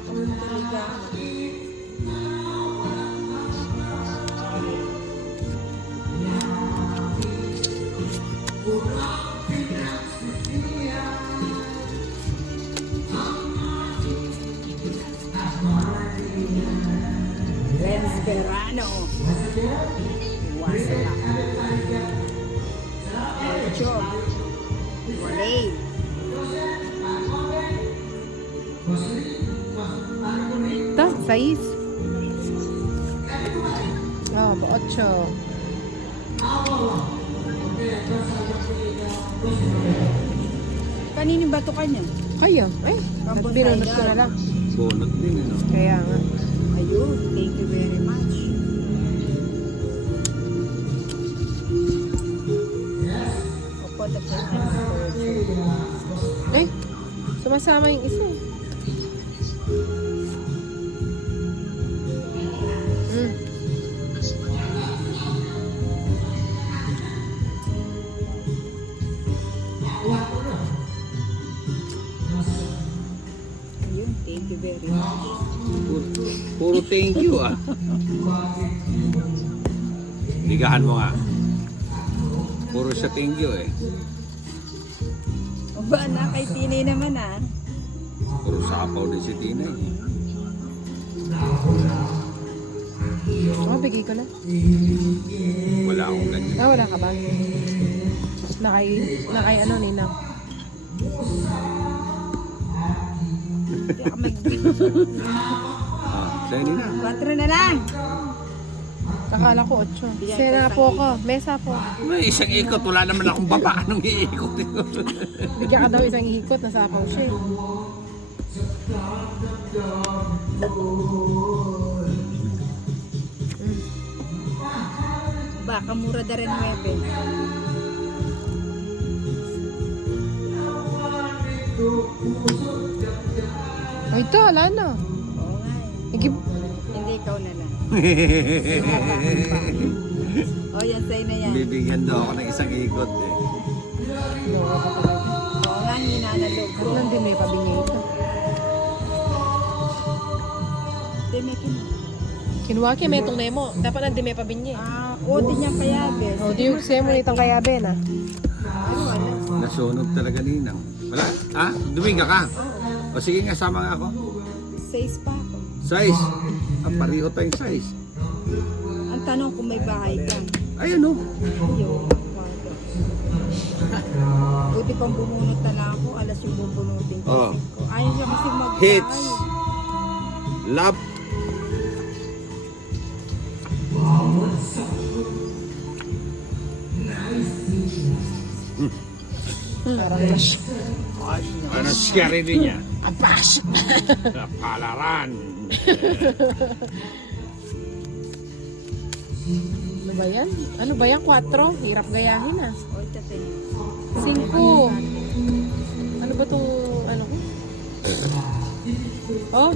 platong tuligan. Lens Verano. Wasala. Job. Walay. Ito, 6. Oh, 8. Kaninong bato ka niya? Kayo. Ay, binunot ko na lang. Bunot din, no? Kaya nga. Ayun, thank you very much. Opo, Ay, sumasama yung isa. Mm. Ayun, thank you very much. Puro thank you, ah. Ligahan mo nga. Puro siya thank you, eh. O ba na, kay Tinay naman ah. Puro sapaw din si Tina, eh. Oh, bigay ko na. Wala akong ganyan. Ah, wala ka ba? Nakay ano, Ninang? Hindi ako mag- Sa'yo nila. 4 na lang. Akala ko 8. Sena na po ako. Mesa po. May isang ikot, wala naman akong baba. Anong iikot yun? Bigyan ka daw isang hikot, nasapaw siya. Baka mura da rin 9. Oh, ito, wala na. Oo nga eh. Igib- Hindi, ikaw na lang. O, yan sa'yo na yan. Bibigyan daw ako ng isang ikot, eh. Oo nga, hinanalog ko. Nang din may pabingay ito. Dinikin. Kinuha kaya may itong nemo. Dapat nang di may pabingay. Ah, o, di niya kaya, bes. Oh, di yung semo nitong kaya Ben, ah. Ano, ano? Nasunog talaga ninang. Wala? Ah? Dumiga ka? O sige nga, sama nga ako. 6 pa ako. Size. Ah, pareho tayong size. Ang tanong kung may bahay ka. Ayan, oh. Ayun, kwarto. Buti pang bumunot na lang ako. Alas yung bubunutin ko. Oh. Ayaw siya kasi mag-bahay. Hits. Love. Parang rush. Ano scary din niya? Abash! Palaran. Ano ba yan? Ano ba yan? 4? Hirap gayahin, ah. O, ito tayo. 5. Ano ba tong ano ko? Oh.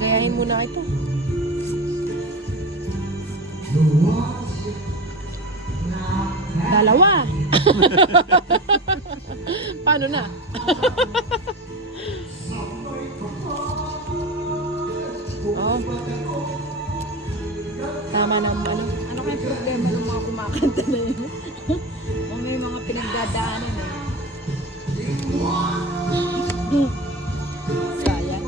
Gayahin muna ito. Dalawa. Paano na? Oh. Tama na ano. Ano kaya problema ng mga kumakanta na yun? Kung may mga pinagdadaanan eh. Sayang.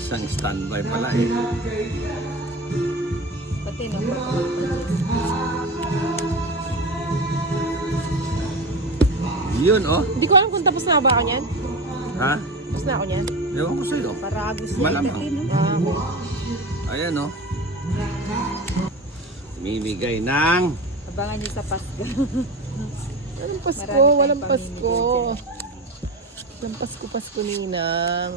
Isang standby pala, eh. Pati no, Yun, oh. Hindi ko alam kung tapos na ba ako niyan. Ha? Tapos na ako niyan. Ewan ko sa'yo. paragos na Malamang. itatin, no? Ayan, oh. Mimigay ng... Abangan niyo sa Pasko. Walang Pasko, Marami tayong walang Pasko. pamimigay Walang Pasko, Ninang.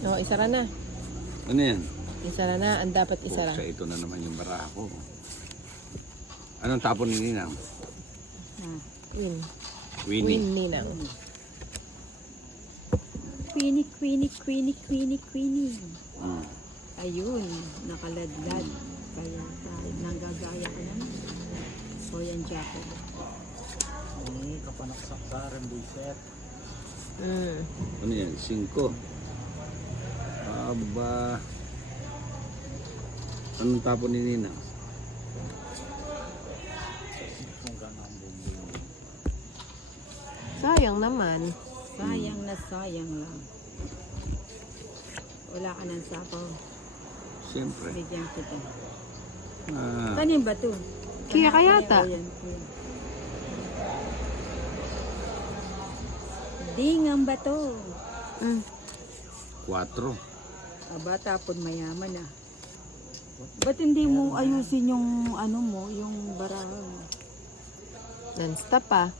No, isara na. Ano yan? Isara na, ang dapat isara. Sa ito na naman yung baraha ko. Anong tapon ni Ninang? Win. Winnie. Win, Ninang. Queenie, Queenie, Queenie, Queenie, Queenie. Hmm. Ayun, nakaladlad. Kaya, sayang ka naman. O yan, jacket. Ini kapanaksak sa Rembuiset. Ano yan? 5. Aba. Anong tapon ni Nina? Kung gano'n ang bumbulo. Sayang naman. Sayang na sayang lang. Wala ka ng sapaw. Siyempre. Bigyan kita. Ah, Tanim ba to? Kaya kaya ta. O yan, kuya. Dingang ba to? 4. Aba, tapon mayaman ah. Ba't hindi mo ayusin yung ano mo, yung baraha mo? Non-stop ah.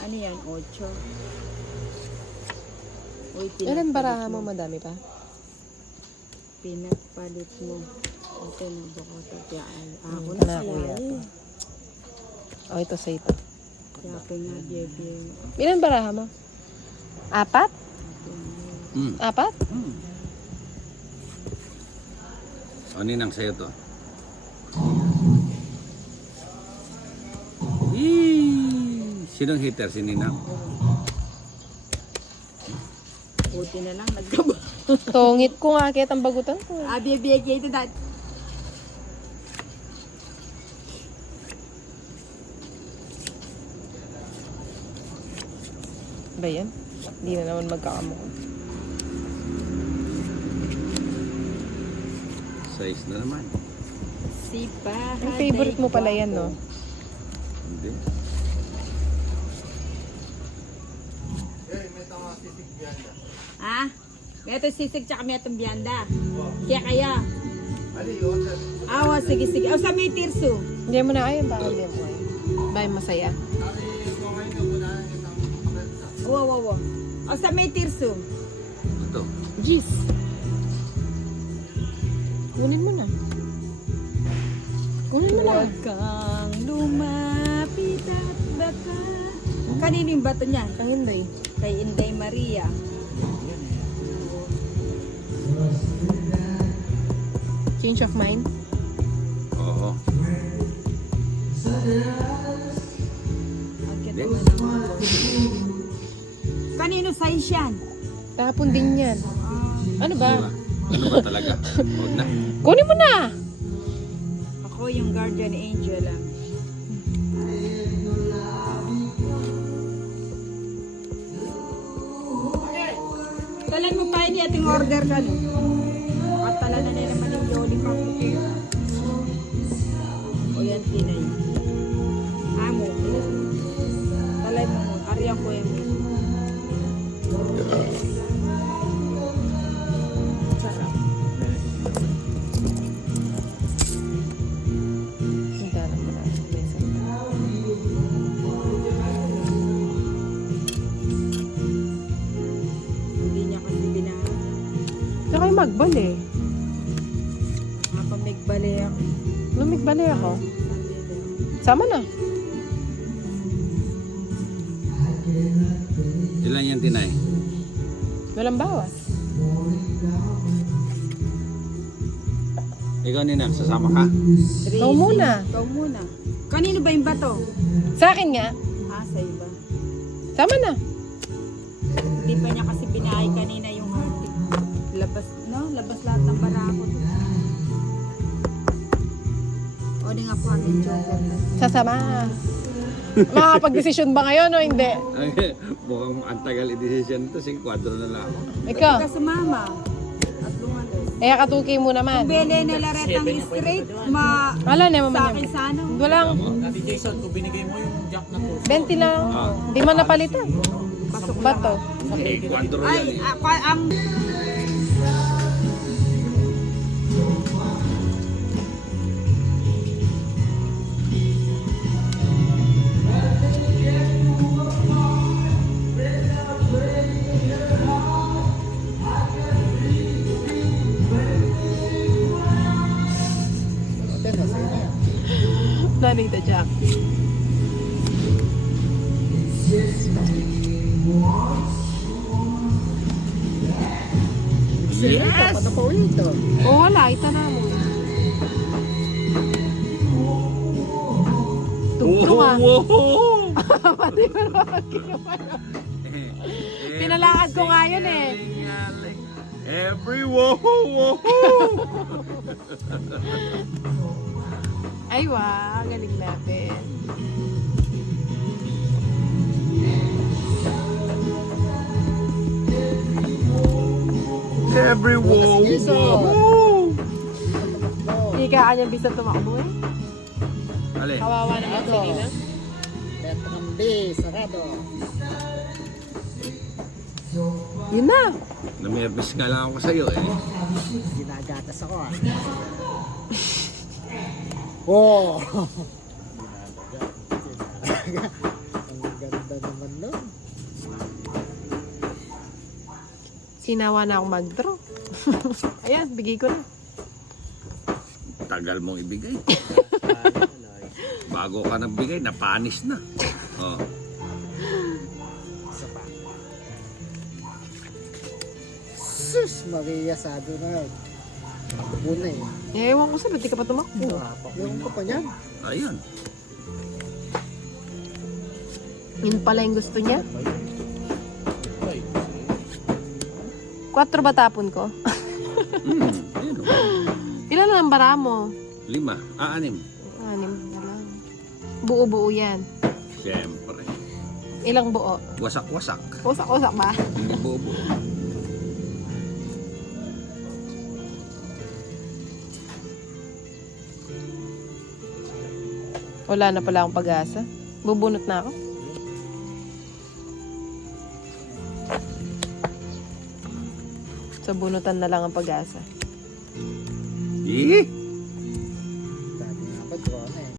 Ano yan, 8? Uy, Ilan baraha pinagpalit mo? Madami pa? Pinagpalit mo. Ito na, bukota. Kaya ako na Wala, kaya kuya. eh. O, ito sa ito. Kaya ko nga, bebe. Ilan baraha mo? 4? Hmm. 4? O, Ninang, sa'yo to. Yee! Sinong hitter? Si Ninang? Buti na lang, nagkaba. Tungit ko nga kaya ang bagutan ko. Bebe, ito dat. Ba yan? Hindi na naman magkakamukha. Size na naman. Si Pahaday. Ang favorite mo pala yan, no? Hindi. Ha? Ito sisig tsaka may itong biyanda. Kaya. Awa, sige. O sa may tirso. Hindi mo na ayaw ba? Hindi mo ayaw. Bye, masaya. Wow. O sa may tirso. Ito. Jeez. Kunin mo na. Kunin mo na. Huwag kang lumapit at baka. Kanino yung bato niya? Ang Inday. Kay Inday Maria. Change of mind. Oo. Kanino size yan? Tapon din yan. Ano ba? Diba? Ano ba talaga? Huwag na. Kunin mo na! Ako yung guardian angel lang. Talan mo pa ini ating order ka no? At talan na naman yung Yoli Pangkikir. O yan tinay. Amo. Talan mo mo. Ariyan ko yan mo. Sarap. Hindi na mo na. Hindi niya kasi binahan. Ito kayo magbal eh. Nakapamigbali ako. Lumigbali ako. Sama na. Ilan yan, Tinay? Walang bawas. Ikaw, Ninang, sasama ka? Ikaw muna. Ikaw muna. Kanino ba yung bato? Sa akin nga. Sa iba. Sama na. Hindi pa niya kasi binahay kanina yung hardin. Labas, no? Labas lahat ng barako. O, di nga po ating joker. Sasama. Makakapag-desisyon ba ngayon o hindi? Ay, mukhang ang tagal i-decision ito. Sige, 4 na lang ako. Ikaw. Ika sumama. At lumalas. Katuki mo naman. Kung bele na laretang straight, Wala na sa naman akin yun. sana. Walang Dati Jason, kung binigay mo yung jack na to, 20 lang. Di man napalitan. Pasok Bato. Eh, 4 yan Ay, eh. ang... Narita Jack. Yes! O wala, ita na mo. ka. Wow! Pati ko naman ginawa. Pinalakad ko nga yun eh. Every wow! Ay, wow. Galing natin. Every wow! Hindi ka kanyang bisa tumakbo eh. Alin? Kawawa naman si Nina. Letrang B, sarado. Yun na. Namervis nga lang ako sa'yo eh. Ginagatas ako ah. Oh! Ang ganda naman nun. Sinawa na akong mag-draw. Ayan, bigay ko na. Tagal mong ibigay. Bago ka nagbigay, napanis na. Oh. Isa pa. Sus! Maria, sabi na. Una eh. Ewan ko sa'yo, ba't di ka pa tumakbo? Yung ko pa niyan. Ayun. Yun pala yung gusto niya. 4 ba tapon ko? Ayun oh. Ilan na ang bara mo? 5. 6. 6 na lang. Buo-buo yan. Siyempre. Ilang buo? Wasak-wasak. Usak-usak ba? Hindi bobo. Wala na pala akong pag-asa. Bubunot na ako. So, bunutan na lang ang pag-asa. Eh?